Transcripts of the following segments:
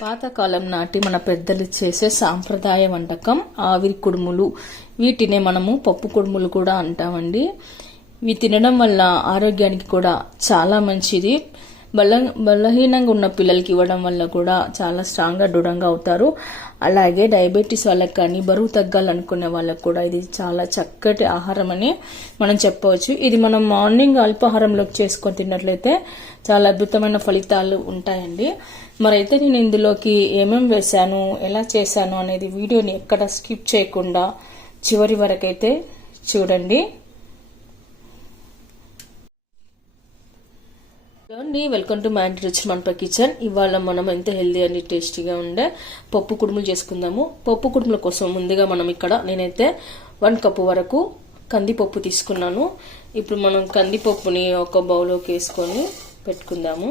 పాతకాలం నాటి మన పెద్దలు చేసే సాంప్రదాయ వంటకం ఆవిరి కుడుములు. వీటినే మనము పప్పు కుడుములు కూడా అంటామండి. ఇవి తినడం వల్ల ఆరోగ్యానికి కూడా చాలా మంచిది. బలహీనంగా ఉన్న పిల్లలకి ఇవ్వడం వల్ల కూడా చాలా స్ట్రాంగ్గా దృఢంగా అవుతారు. అలాగే డయాబెటీస్ వాళ్ళకి కానీ బరువు తగ్గాలనుకునే వాళ్ళకి కూడా ఇది చాలా చక్కటి ఆహారం అని మనం చెప్పవచ్చు. ఇది మనం మార్నింగ్ అల్పాహారంలోకి చేసుకొని తిన్నట్లయితే చాలా అద్భుతమైన ఫలితాలు ఉంటాయండి. మరైతే నేను ఇందులోకి ఏమేమి వేశాను, ఎలా చేశాను అనేది వీడియోని ఎక్కడ స్కిప్ చేయకుండా చివరి వరకైతే చూడండి. వెల్కమ్ టు మై ఇంటి రుచి మన కిచెన్. ఇవాళ మనం ఎంత హెల్దీ అండ్ టేస్టీగా ఉండే పప్పు కుడుములు చేసుకుందాము. పప్పు కుడుముల కోసం ముందుగా మనం ఇక్కడ నేనైతే 1 కప్పు వరకు కందిపప్పు తీసుకున్నాను. ఇప్పుడు మనం కందిపప్పుని ఒక బౌల్లోకి వేసుకొని పెట్టుకుందాము.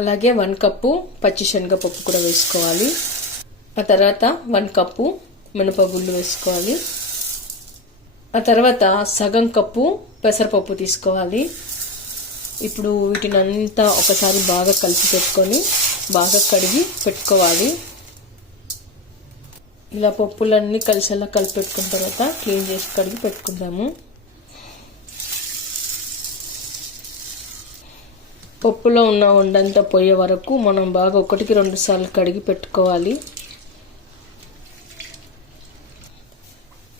అలాగే 1 కప్పు పచ్చిశనగపప్పు కూడా వేసుకోవాలి. ఆ తర్వాత 1 కప్పు మినపగుళ్ళు వేసుకోవాలి. ఆ తర్వాత సగం కప్పు పెసరపప్పు తీసుకోవాలి. ఇప్పుడు వీటిని అంతా ఒకసారి బాగా కలిపి పెట్టుకొని బాగా కడిగి పెట్టుకోవాలి. ఇలా పప్పులన్నీ కలిసేలా కలిపి పెట్టుకున్న తర్వాత క్లీన్ చేసి కడిగి పెట్టుకుందాము. పప్పులో ఉన్న వండంతా పోయే వరకు మనం బాగా 1-2 సార్లు కడిగి పెట్టుకోవాలి.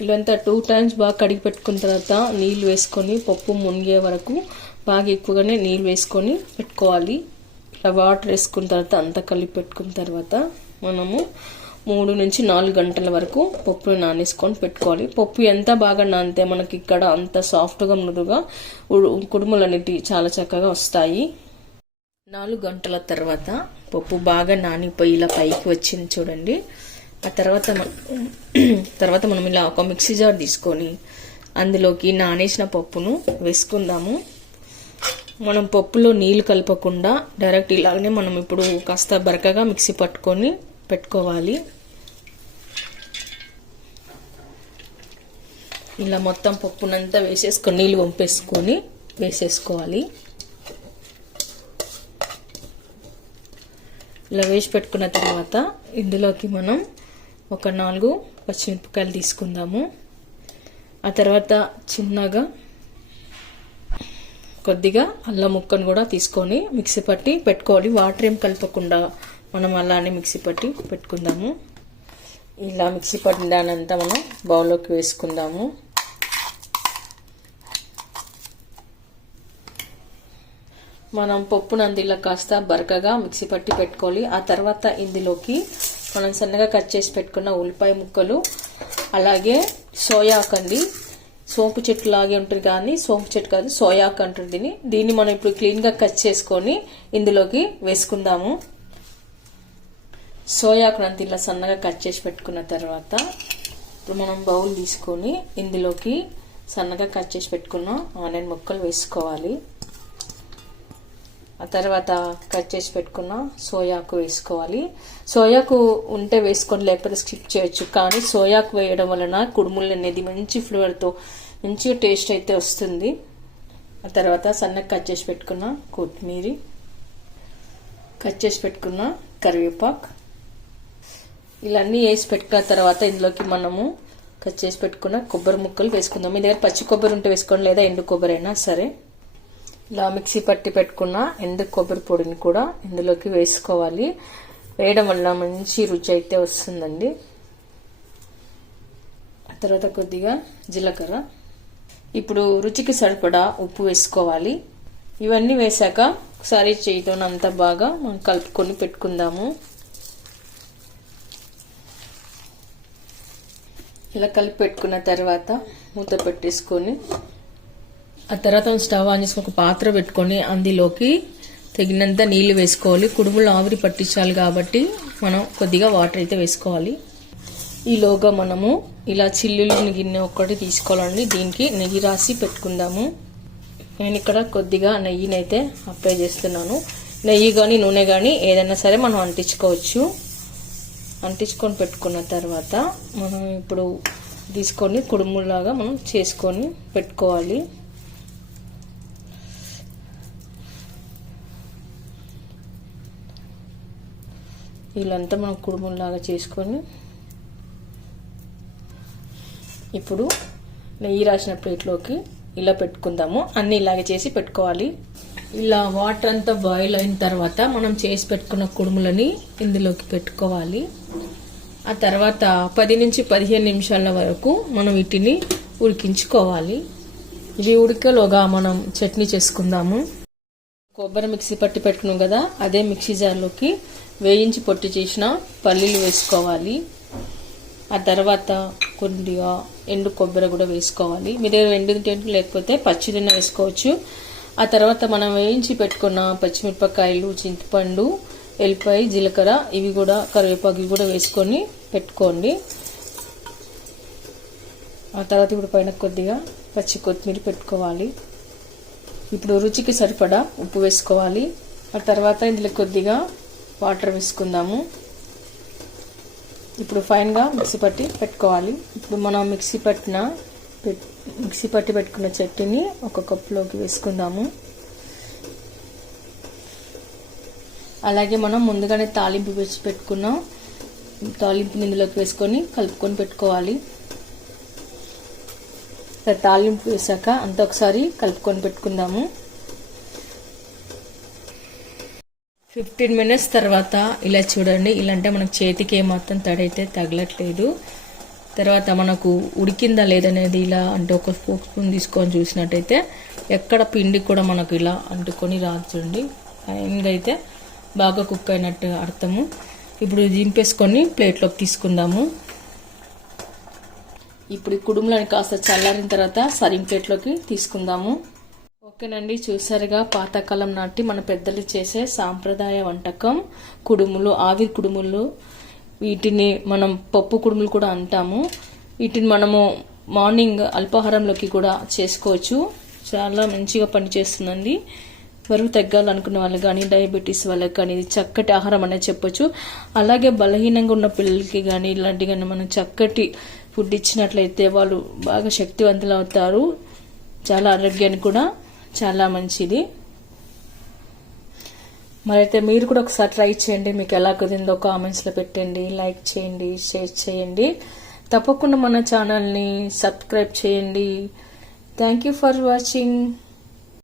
ఇలాంతా 2 టైమ్స్ బాగా కడిగి పెట్టుకున్న తర్వాత నీళ్ళు వేసుకొని పప్పు మునిగే వరకు బాగా ఎక్కువగానే నీళ్ళు వేసుకొని పెట్టుకోవాలి. ఇలా వాటర్ వేసుకున్న తర్వాత అంతా కలిపి పెట్టుకున్న తర్వాత మనము 3 నుంచి 4 గంటల వరకు పప్పును నానేసుకొని పెట్టుకోవాలి. పప్పు ఎంత బాగా నానితే మనకి ఇక్కడ అంత సాఫ్ట్గా మృదుగా కుడుములు అనేవి చాలా చక్కగా వస్తాయి. 4 గంటల తర్వాత పప్పు బాగా నానిపోయి ఇలా పైకి వచ్చింది చూడండి. ఆ తర్వాత మనం ఇలా ఒక మిక్సీ జార్ తీసుకొని అందులోకి నానేసిన పప్పును వేసుకుందాము. మనం పప్పులో నీళ్లు కలపకుండా డైరెక్ట్ ఇలాగనే మనం ఇప్పుడు కాస్త బరకగా మిక్సీ పట్టుకొని పెట్టుకోవాలి. ఇలా మొత్తం పప్పునంతా వేసేసుకొని నీళ్ళు వంపేసుకొని వేసేసుకోవాలి. ఇలా వేసి పెట్టుకున్న తర్వాత ఇందులోకి మనం ఒక 4 పచ్చిమిరపకాయలు తీసుకుందాము. ఆ తర్వాత చిన్నగా కొద్దిగా అల్లం ముక్కను కూడా తీసుకొని మిక్సీ పట్టి పెట్టుకోవాలి. వాటర్ ఏం కలపకుండా మనం అలానే మిక్సీ పట్టి పెట్టుకుందాము. ఇలా మిక్సీ పట్టిన దానంతా మనం బౌల్లోకి వేసుకుందాము. మనం పప్పునంది ఇలా కాస్త బరకగా మిక్సీ పట్టి పెట్టుకోవాలి. ఆ తర్వాత ఇందులోకి మనం సన్నగా కట్ చేసి పెట్టుకున్న ఉల్లిపాయ ముక్కలు, అలాగే సోయాకు అండి. సోంపు చెట్టు లాగే ఉంటుంది కానీ సోంపు చెట్టు కాదు, సోయాకు అంటుంది దీన్ని మనం ఇప్పుడు క్లీన్గా కట్ చేసుకొని ఇందులోకి వేసుకుందాము. సోయాకు అంత ఇలా సన్నగా కట్ చేసి పెట్టుకున్న తర్వాత ఇప్పుడు మనం బౌల్ తీసుకొని ఇందులోకి సన్నగా కట్ చేసి పెట్టుకున్న ఆనియన్ ముక్కలు వేసుకోవాలి. ఆ తర్వాత కట్ చేసి పెట్టుకున్న సోయాకు వేసుకోవాలి. సోయాకు ఉంటే వేసుకొని లేకపోతే స్కిప్ చేయొచ్చు, కానీ సోయాకు వేయడం వలన కుడుములు అనేది మంచి ఫ్లేవర్తో మంచిగా టేస్ట్ అయితే వస్తుంది. ఆ తర్వాత సన్నగా కట్ చేసి పెట్టుకున్న కొత్తిమీర, కట్ చేసి పెట్టుకున్న కరివేపాకు, ఇవన్నీ వేసి పెట్టుకున్న తర్వాత ఇందులోకి మనము కట్ చేసి పెట్టుకున్న కొబ్బరి ముక్కలు వేసుకుందాం. మీ దగ్గర పచ్చి కొబ్బరి ఉంటే వేసుకోండి, లేదా ఎండు కొబ్బరి అయినా సరే. ఇలా మిక్సీ పట్టి పెట్టుకున్న ఎండు కొబ్బరి పొడిని కూడా ఇందులోకి వేసుకోవాలి. వేయడం వల్ల మంచి రుచి అయితే వస్తుందండి. ఆ తర్వాత కొద్దిగా జీలకర్ర, ఇప్పుడు రుచికి సరిపడా ఉప్పు వేసుకోవాలి. ఇవన్నీ వేసాక ఒకసారి చేయితో అంతా బాగా మనం కలుపుకొని పెట్టుకుందాము. ఇలా కలిపి పెట్టుకున్న తర్వాత మూత పెట్టేసుకొని ఆ తర్వాత స్టవ్ ఆన్ చేసుకుని ఒక పాత్ర పెట్టుకొని అందులోకి తగినంత నీళ్లు వేసుకోవాలి. కుడుములు ఆవిరి పట్టించాలి కాబట్టి మనం కొద్దిగా వాటర్ అయితే వేసుకోవాలి. ఈలోగా మనము ఇలా చిల్లులు గిన్నె ఒక్కటి తీసుకోవాలండి. దీనికి నెయ్యి రాసి పెట్టుకుందాము. నేను ఇక్కడ కొద్దిగా నెయ్యిని అయితే అప్లై చేస్తున్నాను. నెయ్యి కానీ నూనె కానీ ఏదైనా సరే మనం అంటించుకోవచ్చు. అంటించుకొని పెట్టుకున్న తర్వాత మనం ఇప్పుడు తీసుకొని కుడుములాగా మనం చేసుకొని పెట్టుకోవాలి. వీళ్ళంతా మనం కుడుముల్లాగా చేసుకొని ఇప్పుడు నెయ్యి రాసిన ప్లేట్లోకి ఇలా పెట్టుకుందాము. అన్నీ ఇలాగే చేసి పెట్టుకోవాలి. ఇలా వాటర్ అంతా బాయిల్ అయిన తర్వాత మనం చేసి పెట్టుకున్న కుడుములని ఇందులోకి పెట్టుకోవాలి. ఆ తర్వాత 10 నుంచి 15 నిమిషాల వరకు మనం వీటిని ఉడికించుకోవాలి. ఇవి ఉడికేలోగా మనం చట్నీ చేసుకుందాము. కొబ్బరి మిక్సీ పట్టి పెట్టుకున్నాం కదా, అదే మిక్సీ జార్లోకి వేయించి పొట్టి చేసిన పల్లీలు వేసుకోవాలి. ఆ తర్వాత కొద్దిగా ఎండు కొబ్బరి కూడా వేసుకోవాలి. మీ దగ్గర ఎండు లేకపోతే పచ్చిదిన్న వేసుకోవచ్చు. ఆ తర్వాత మనం వేయించి పెట్టుకున్న పచ్చిమిరపకాయలు, చింతపండు, ఎల్లిపాయ, జీలకర్ర, ఇవి కూడా కరివేపాకు కూడా వేసుకొని పెట్టుకోండి. ఆ తర్వాత ఇప్పుడు పైన కొద్దిగా పచ్చి కొత్తిమీర పెట్టుకోవాలి. ఇప్పుడు రుచికి సరిపడా ఉప్పు వేసుకోవాలి. ఆ తర్వాత ఇందులో కొద్దిగా వాటర్ వేసుకుందాము. ఇప్పుడు ఫైన్గా మిక్సీ పట్టి పెట్టుకోవాలి. ఇప్పుడు మనం మిక్సీ పట్టి పెట్టుకున్న చట్నీని ఒక కప్పులోకి వేసుకుందాము. అలాగే మనం ముందుగానే తాలింపు వేసి పెట్టుకున్న తాలింపుని ఇందులోకి వేసుకొని కలుపుకొని పెట్టుకోవాలి. తాలింపు వేసాక అంతా ఒకసారి కలుపుకొని పెట్టుకుందాము. 15 మినిట్స్ తర్వాత ఇలా చూడండి. ఇలా అంటే మనకు చేతికి ఏమాత్రం తడైతే తగలట్లేదు. తర్వాత మనకు ఉడికిందా లేదనేది ఇలా అంటే ఒక ఫోక్ స్పూన్ తీసుకొని చూసినట్టయితే ఎక్కడ పిండి కూడా మనకు ఇలా అంటుకొని రాదు. చూడండి, ఫైన్గా అయితే బాగా కుక్ అయినట్టు అర్థము. ఇప్పుడు దింపేసుకొని ప్లేట్లోకి తీసుకుందాము. ఇప్పుడు ఈ కుడుములని కాస్త చల్లారిన తర్వాత సర్వింగ్ ప్లేట్లోకి తీసుకుందాము. ఓకేనండి, చూసారుగా పాతకాలం నాటి మన పెద్దలు చేసే సాంప్రదాయ వంటకం కుడుములు, ఆవిరి కుడుములు. వీటిని మనం పప్పు కుడుములు కూడా అంటాము. వీటిని మనము మార్నింగ్ అల్పాహారంలోకి కూడా చేసుకోవచ్చు. చాలా మంచిగా పనిచేస్తుందండి. బరువు తగ్గాలనుకున్న వాళ్ళకి కానీ, డయాబెటీస్ వాళ్ళకి కానీ ఇది చక్కటి ఆహారం అనేది చెప్పొచ్చు. అలాగే బలహీనంగా ఉన్న పిల్లలకి కానీ ఇలాంటి కానీ మనం చక్కటి ఫుడ్ ఇచ్చినట్లయితే వాళ్ళు బాగా శక్తివంతులు అవుతారు. చాలా ఆరోగ్యానికి కూడా చాలా మంచిది. మరైతే మీరు కూడా ఒకసారి ట్రై చేయండి. మీకు ఎలా కుదిరిందో కామెంట్స్లో పెట్టండి, లైక్ చేయండి, షేర్ చేయండి. తప్పకుండా మన ఛానల్ని సబ్స్క్రైబ్ చేయండి. Thank you for watching.